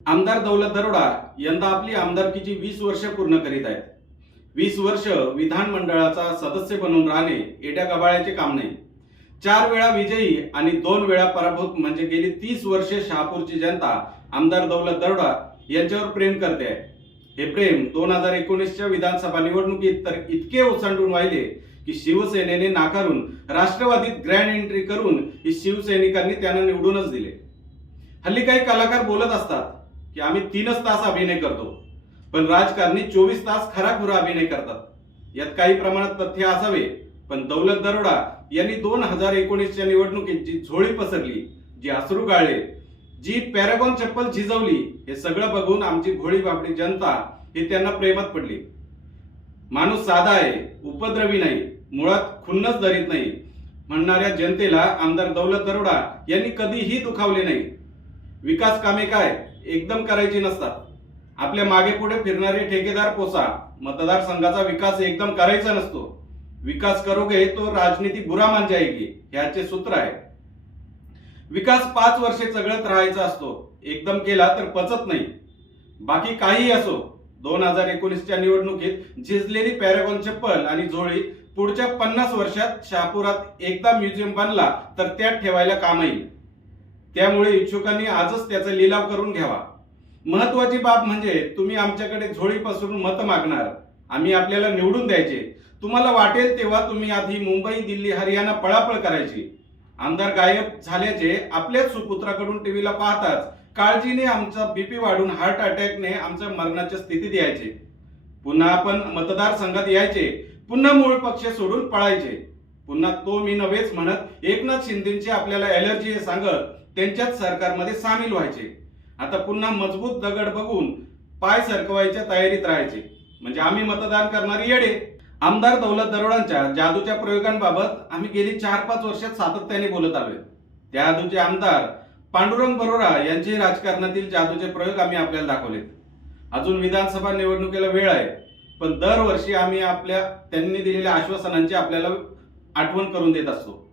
आमदार दौलत दरोडा यंदा आपली आमदारकीची 20 वर्ष पूर्ण करीत आहेत. 20 वर्ष विधानमंडळाचा सदस्य बनून राहणे एड्या गबाळ्याचे काम नाही. 4 वेळा विजयी आणि 2 वेळा पराभूत म्हणजे गेली 30 वर्षे शहापूरची जनता आमदार दौलत दरोडा यांच्यावर प्रेम करते आहे. हे प्रेम 2019च्या विधानसभा निवडणुकीत तर इतके ओसंडून वाहिले की शिवसेनेने नाकारून राष्ट्रवादीत ग्रँड एंट्री करून ही शिवसैनिकांनी त्यांना निवडूनच दिले. हल्ली काही कलाकार बोलत असतात की आम्ही 3च तास अभिनय करतो, पण राजकारणी 24 तास खराखुरा अभिनय करतात. यात काही प्रमाणात तथ्य असावे, पण दौलत दरोडा यांनी 2019च्या निवडणुकीत जी झोळी पसरली, जी अश्रू गाळले, जी पॅरागॉन चप्पल झिजवली, हे सगळं बघून आमची भोळी बापडी जनता ही त्यांना प्रेमात पडली. माणूस साधा आहे, उपद्रवी नाही, मुळात खुन्नस धरीत नाही म्हणणाऱ्या जनतेला आमदार दौलत दरोडा यांनी कधीही दुखावले नाही. विकास कामे काय एकदम करायची नसतात. आपल्या मागे पुढे फिरणारे ठेकेदार पोसा. मतदारसंघाचा विकास एकदम करायचा नसतो. विकास करोगे तो राजनीती बुरा मान जाएगी, ह्याचे सूत्र आहे. विकास 5 वर्षे चघळत राहायचा असतो, एकदम केला तर पचत नाही. बाकी काही असो, 2019च्या निवडणुकीत झिजलेली पॅरागॉन चप्पल आणि झोळी पुढच्या 50 वर्षात शहापुरात एकदा म्युझियम बनला तर त्यात ठेवायला काम येईल. त्यामुळे इच्छुकांनी आजच त्याचा लिलाव करून घ्यावा. महत्वाची बाब म्हणजे तुम्ही आमच्याकडे झोळी पसरून मत मागणार, आम्ही आपल्याला निवडून द्यायचे. तुम्हाला वाटेल तेव्हा तुम्ही आधी मुंबई, दिल्ली, हरियाणा पळापळ करायची. आमदार गायब झाल्याचे आपल्याच सुपुत्राकडून टीव्हीला पाहताच काळजीने आमचा बीपी वाढून हार्ट अटॅकने आमच्या मरणाच्या स्थितीत यायचे. पुन्हा आपण मतदारसंघात यायचे, पुन्हा मूळ पक्ष सोडून पळायचे. पुन्हा तो मी नव्हेच म्हणत एकनाथ शिंदेची आपल्याला एलर्जी हे सांगत त्यांच्याच सरकारमध्ये सामील व्हायचे. आता पुन्हा मजबूत दगड बघून पाय सरकवायच्या तयारीत राहायचे. म्हणजे आम्ही मतदान करणारी येडे. आमदार दौलत दरोडांच्या जादूच्या प्रयोगांबाबत आम्ही गेली 4-5 वर्षात सातत्याने बोलत आलोय. त्या जादूचे आमदार पांडुरंग बरोरा यांचे राजकारणातील जादूचे प्रयोग आम्ही आपल्याला दाखवलेत. अजून विधानसभा निवडणुकीला वेळ आहे, पण दरवर्षी आम्ही त्यांनी दिलेल्या आश्वासनांची आपल्याला आठवण करून देत असतो.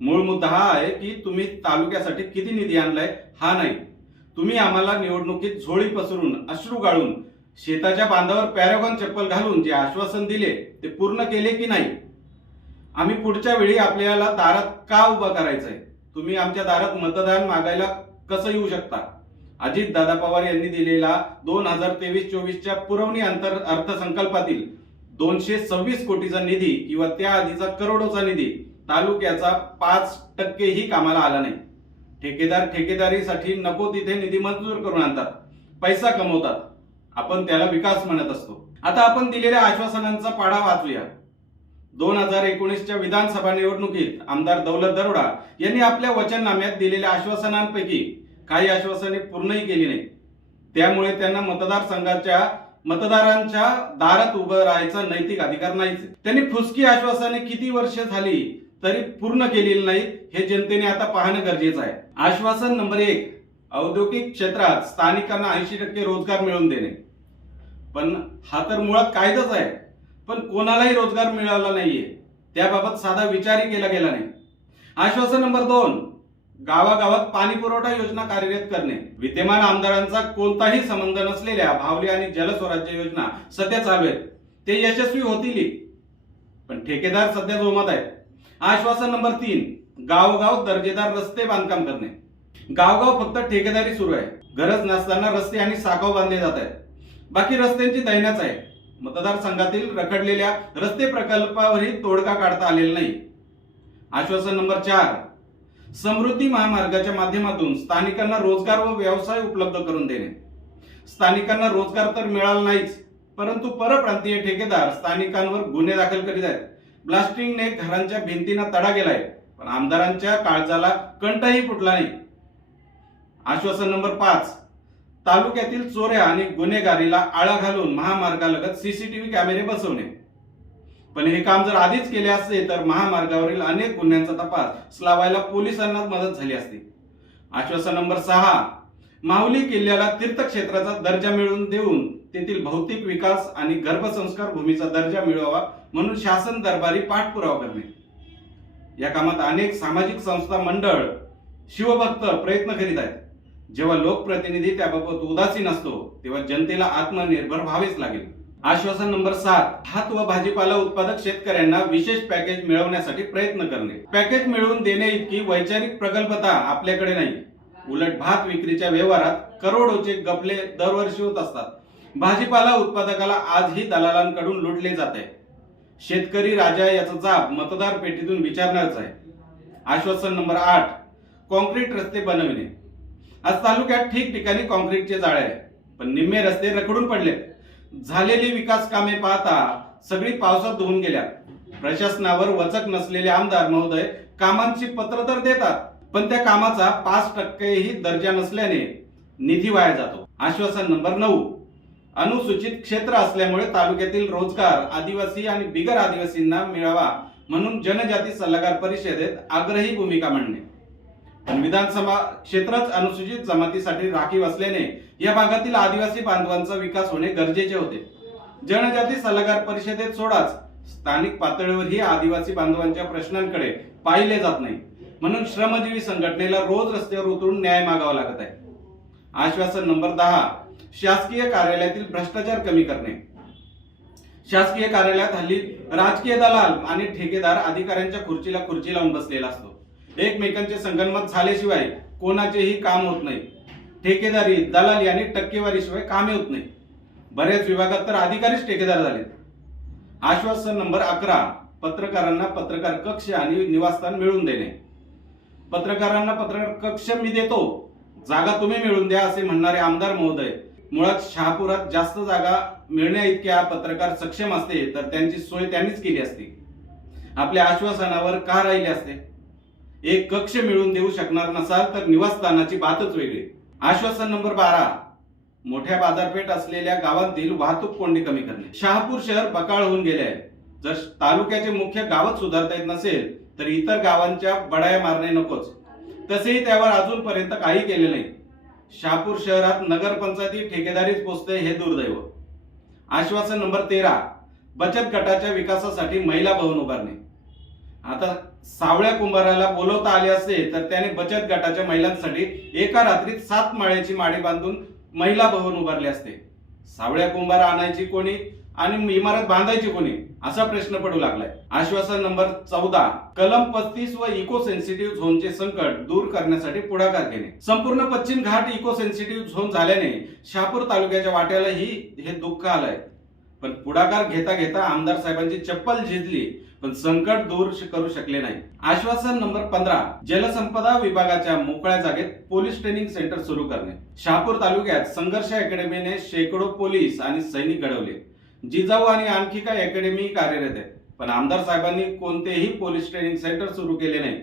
मूळ मुद्दा हा आहे की तुम्ही तालुक्यासाठी किती निधी आणलाय हा नाही, तुम्ही आम्हाला निवडणुकीत झोळी पसरून अश्रू गाळून शेताच्या बांधावर पॅरागॉन चप्पल घालून जे आश्वासन दिले ते पूर्ण केले की नाही. आम्ही पुढच्या वेळी आपल्याला दारात का उभा करायचंय, तुम्ही आमच्या दारात मतदान मागायला कसं येऊ शकता. अजित दादा पवार यांनी दिलेला 2023-24च्या पुरवणी अर्थसंकल्पातील 226 कोटीचा निधी किंवा त्या आधीचा करोडोचा निधी तालुक्याचा 5% ही कामाला आला नाही. ठेकेदार ठेकेदारीसाठी नको तिथे निधी मंजूर करून आणतात, पैसा कमवतात. आपण त्याला विकास म्हणत असतो. आता आपण दिलेल्या आश्वासनांचा पाढा वाचूया. 2019च्या विधानसभा निवडणुकीत आमदार दौलत दरोडा यांनी आपल्या वचननाम्यात दिलेल्या आश्वासनांपैकी काही आश्वासने पूर्णही केली नाही. त्यामुळे त्यांना मतदारांच्या दारात उभं राहायचा नैतिक अधिकार नाहीच. त्यांनी फुसकी आश्वासने किती वर्ष झाली तरी पूर्ण केलेली नाहीत, हे जनतेने आता पाहणं गरजेचं आहे. आश्वासन नंबर 1, औद्योगिक क्षेत्रात स्थानिकांना 80% रोजगार मिळवून देणे. पण हा तर मुळात कायदाच आहे, पण कोणालाही रोजगार मिळाला नाहीये, त्याबाबत साधा विचारही केला गेला नाही. आश्वासन नंबर 2, गावागावात पाणी पुरवठा योजना कार्यरत करणे. विद्यमान आमदारांचा कोणताही संबंध नसलेल्या भावली आणि जलस्वराज्य योजना सध्या चालू आहेत, ते यशस्वी होतील, पण ठेकेदार सध्या जोमात आहेत. आश्वासन नंबर 3, गावगाव दर्जेदार रस्ते बांधकाम करणे. गावगाव फक्त ठेकेदारी सुरू आहे, गरज नसताना रस्ते आणि साखव बांधले जात आहेत. बाकी रस्त्यांची दैनाच आहे. मतदारसंघातील रखडलेल्या रस्ते प्रकल्पावरही तोडगा काढता आलेला नाही. आश्वासन नंबर 4, समृद्धी महामार्गाच्या माध्यमातून स्थानिकांना रोजगार व व्यवसाय उपलब्ध करून देणे. स्थानिकांना रोजगार तर मिळाला नाहीच, परंतु परप्रांतीय ठेकेदार स्थानिकांवर गुन्हे दाखल करीत आहेत. ब्लास्टिंगने घरांच्या भिंतींना तडा गेलाय, पण आमदारांच्या काळजाला कंठही फुटला नाही. आश्वासन नंबर 5, तालुक्यातील चोऱ्या आणि गुन्हेगारीला आळा घालून महामार्गालगत सीसीटीव्ही कॅमेरे बसवणे. पण हे काम जर आधीच केले असते तर महामार्गावरील अनेक गुन्ह्यांचा तपास लावायला पोलिसांना मदत झाली असती. आश्वासन नंबर 6, माहुली किल्ल्याला तीर्थक्षेत्राचा दर्जा मिळवून देऊन तेथील भौतिक विकास आणि गर्भसंस्कार भूमीचा दर्जा मिळवावा म्हणून शासन दरबारी पाठपुरावा करणे. या कामात अनेक सामाजिक संस्था, मंडळ, शिवभक्त प्रयत्न करीत आहेत. जेव्हा लोकप्रतिनिधी त्याबाबत उदासीन असतो तेव्हा जनतेला आत्मनिर्भर व्हावेच लागेल. आश्वासन नंबर 7, भात व भाजीपाला उत्पादक शेतकऱ्यांना विशेष पॅकेज मिळवण्यासाठी प्रयत्न करणे. पॅकेज मिळवून देणे इतकी वैचारिक प्रगल्भता आपल्याकडे नाही. उलट भात विक्रीच्या व्यवहारात करोडोचे गफले दरवर्षी होत असतात. भाजीपाला उत्पादकाला आजही दलालांकडून लुटले जात आहे. शेतकरी राजा याचा जाब मतदार पेटीतून विचारणारच आहे. आश्वासन नंबर 8, कॉन्क्रीट रस्ते बनविणे. आज तालुक्यात ठिकठिकाणी कॉन्क्रीटचे जाळे आहे, पण निम्मे रस्ते रखडून पडलेत. झालेली विकास कामे पाहता सगळी पावसात धुवून गेल्यात. प्रशासनावर वचक नसलेले आमदार महोदय कामांची पत्र तर देतात, पण त्या कामाचा 5%ही दर्जा नसल्याने निधी वाया जातो. आश्वासन नंबर 9, अनुसूचित क्षेत्र असल्यामुळे तालुक्यातील रोजगार आदिवासी आणि बिगर आदिवासींना मिळावा म्हणून जनजाती सल्लागार परिषदेत आग्रही भूमिका मांडणे. पण विधानसभा क्षेत्रच अनुसूचित जमातीसाठी राखीव असल्याने या भागातील आदिवासी बांधवांचा विकास होणे गरजेचे होते. जनजाती सल्लागार परिषदेत सोडाच स्थानिक पातळीवरही आदिवासी बांधवांच्या प्रश्नांकडे पाहिले जात नाही, म्हणून श्रमजीवी संघटनेला रोज रस्त्यावर उतरून न्याय मागावा लागत आहे. आश्वासन नंबर 10, शासकीय कार्यालयातील भ्रष्टाचार कमी करणे. शासकीय कार्यालयात हल्ली राजकीय दलाल आणि ठेकेदार अधिकाऱ्यांच्या खुर्चीला खुर्ची लावून बसलेला असतो. एकमेकांचे संगनमत झाल्याशिवाय कोणाचेही काम होत नाही. ठेकेदारी, दलाल यांनी टक्केवारीशिवाय कामे होत नाही. बऱ्याच विभागात तर अधिकारीच ठेकेदार झालेत. आश्वासन नंबर 11, पत्रकारांना पत्रकार कक्ष आणि निवासस्थान मिळवून देणे. पत्रकारांना पत्रकार कक्ष मी देतो, जागा तुम्ही मिळवून द्या असे म्हणणारे आमदार महोदय मुळात शहापुरात जास्त जागा मिळण्या इतक्या पत्रकार सक्षम असते तर त्यांची सोय त्यांनीच केली असती. आपल्या आश्वासनावर का राहिले असते? एक कक्ष मिळवून देऊ शकणार नसाल तर निवासस्थानाची बातच वेगळी. आश्वासन नंबर 12, मोठ्या बाजारपेठ असलेल्या गावांतील वाहतूक कोंडी कमी करणे. शहापूर शहर बकाळ होऊन गेले आहे. जर तालुक्याचे मुख्य गावच सुधारता येत नसेल तर इतर गावांच्या बडाया मारणे नकोच. तसेही त्यावर अजूनपर्यंत काही केले नाही. शहापूर शहरात नगरपंचायती ठेकेदारीच पोचते हे दुर्दैव. आश्वासन नंबर 13, बचत गटाच्या विकासासाठी महिला भवन उभारणे. आता सावळ्या कुंभाराला बोलवता आले असते तर त्याने बचत गटाच्या महिलांसाठी एका रात्रीत 7 माळ्याची माडी बांधून महिला भवन उभारले असते. सावळ्या कुंभार आणायची कोणी आणि इमारत बांधायची कोणी असा प्रश्न पडू लागलाय. आश्वासन नंबर 14, कलम 35 व इको सेन्सिटिव्ह झोनचे संकट दूर करण्यासाठी पुढाकार घेणे. संपूर्ण पश्चिम घाट इको सेन्सिटिव्ह झोन झाल्याने शहापूर तालुक्याच्या वाट्यालाही हे दुःख आलंय. पण पुढाकार घेता घेता आमदार साहेबांची चप्पल झिजली पण संकट दूर करू शकले नाही. आश्वासन नंबर 15, जलसंपदा विभागाच्या मोकळ्या जागेत पोलीस ट्रेनिंग सेंटर सुरू करणे. शहापूर तालुक्यात संघर्ष अकॅडमीने शेकडो पोलीस आणि सैनिक घडवले. जिजाऊ आणि आणखी काही अकॅडमी कार्यरत आहेत, पण आमदार साहेबांनी कोणतेही पोलीस ट्रेनिंग सेंटर सुरू केले नाही.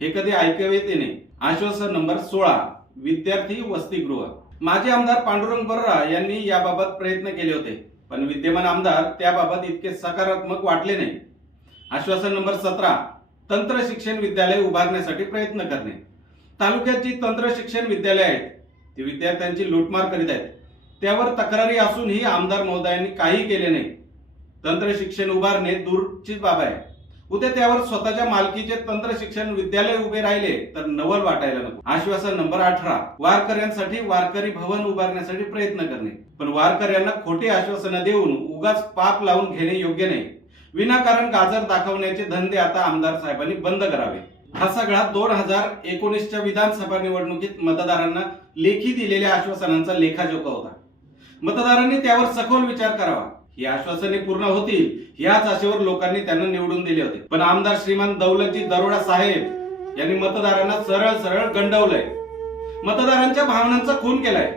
हे कधी ऐकावे येते नाही. आश्वासन नंबर 16, विद्यार्थी वसतिगृह. माजी आमदार पांडुरंग बर्रा यांनी याबाबत प्रयत्न केले होते, पण विद्यमान आमदार त्याबाबत इतके सकारात्मक वाटले नाही. आश्वासन नंबर 17, तंत्र शिक्षण विद्यालय उभारण्यासाठी प्रयत्न करणे. तालुक्यात जी तंत्र शिक्षण विद्यालय आहेत ती विद्यार्थ्यांची लूटमार करीत आहेत. त्यावर तक्रारी असूनही आमदार महोदयांनी काही केले नाही. तंत्र शिक्षण उभारणे दूरचीच बाब आहे. उद्या त्यावर स्वतःच्या मालकीचे तंत्र शिक्षण विद्यालय उभे राहिले तर नवल वाटायला नको. आश्वासन नंबर 18, वारकऱ्यांसाठी वारकरी भवन उभारण्यासाठी प्रयत्न करणे. पण वारकऱ्यांना खोटी आश्वासनं देऊन उगाच पाप लावून घेणे योग्य नाही. विनाकारण गाजर दाखवण्याचे धंदे आता आमदार साहेबांनी बंद करावे. हा सगळा 2019च्या विधानसभा निवडणुकीत मतदारांना लेखी दिलेल्या आश्वासनांचा लेखाजोखा होता. मतदारांनी त्यावर सखोल विचार करावा. ही आश्वासने पूर्ण होतील याच आशेवर लोकांनी त्यांना निवडून दिले होते. पण आमदार श्रीमान दौलतजी दरोडा साहेब यांनी मतदारांना सरळ सरळ गंडवलंय. मतदारांच्या भावनांचा खून केलाय.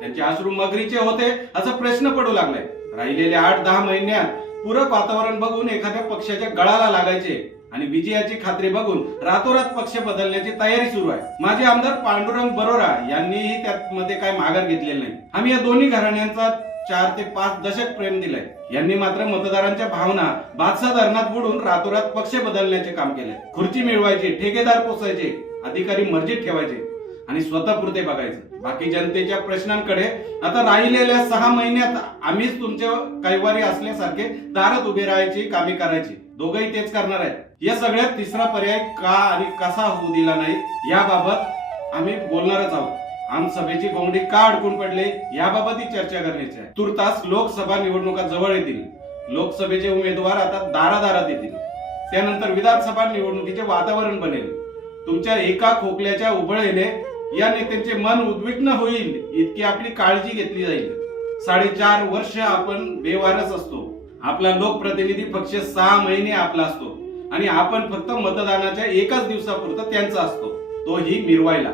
त्यांचे अश्रू मगरीचे होते असा प्रश्न पडू लागलाय. राहिलेल्या 8-10 महिन्यात पूरक वातावरण बघून एखाद्या पक्षाच्या गळाला लागायचे आणि विजयाची खात्री बघून रातोरात पक्ष बदलण्याची तयारी सुरू आहे. माजी आमदार पांडुरंग बरोरा यांनीही त्यामध्ये काय माघार घेतलेली नाही. आम्ही या दोन्ही घराण्यांचा 4 ते 5 दशक प्रेम दिलंय. यांनी मात्र मतदारांच्या भावना बादशाह धरणात बुडून रातोरात पक्ष बदलण्याचे काम केले. खुर्ची मिळवायची, ठेकेदार पोसायचे, अधिकारी मर्जीत ठेवायचे आणि स्वतःपुरते बघायचे. बाकी जनतेच्या प्रश्नांकडे आता राहिलेल्या 6 महिन्यात आम्हीच तुमच्या कैवारी असल्यासारखे दारात उभे राहायची, कामे करायची. दोघंही तेच करणार आहेत. या सगळ्यात तिसरा पर्याय का आणि कसा होऊ दिला नाही याबाबत आम्ही बोलणारच आहोत. आमसभेची कोंबडी का अडकून पडले याबाबतही चर्चा करण्याची आहे. तुर्तास लोकसभा निवडणुका जवळ येतील. लोकसभेचे उमेदवार आता दारादारात येतील. त्यानंतर विधानसभा निवडणुकीचे वातावरण बनेल. तुमच्या एका खोकल्याच्या उबळेने या नेत्यांचे मन उद्विग्न होईल इतकी आपली काळजी घेतली जाईल. 4.5 वर्ष आपण बेवारस असतो. आपला लोकप्रतिनिधी पक्ष 6 महिने आपला असतो आणि आपण फक्त मतदानाच्या एकाच दिवसापुरता त्यांचा असतो, तोही मिरवायला.